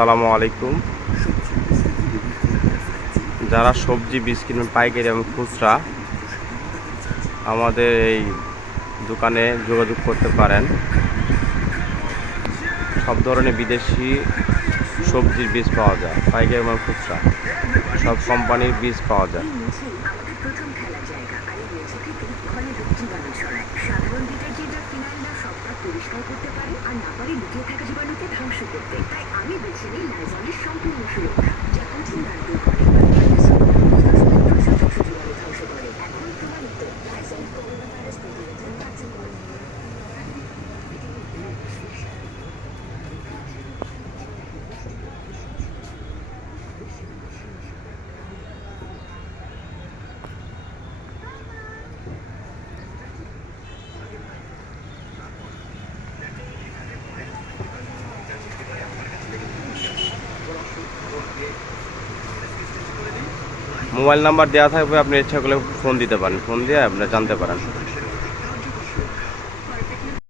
আসসালামু আলাইকুম। যারা সবজি বীজ কিনবেন পাইকারি এবং খুচরা, আমাদের এই দোকানে যোগাযোগ করতে পারেন। সব ধরনের বিদেশি সবজির বীজ পাওয়া যায়, পাইকারি এবং খুচরা সব কোম্পানির বীজ পাওয়া যায়। পরিষ্কার করতে পারে আর না পারে লুকিয়ে থাকা জীবাণুকে ধ্বংস করতে। তাই আমি বেছে নিই লাইজলের সম্পূর্ণ সুরক্ষা, যা কঠিন দাগ দূর করে আর ভাইরাস জীবাণু ধ্বংস করে। এখন প্রমাণিত লাইজল করোনা ভাইরাস প্রতিরোধের কার্যকর। মোবাইল নাম্বার দেওয়া থাকবে, আপনি ইচ্ছা করলে ফোন দিতে পারেন, ফোন দিয়ে আপনি জানতে পারেন।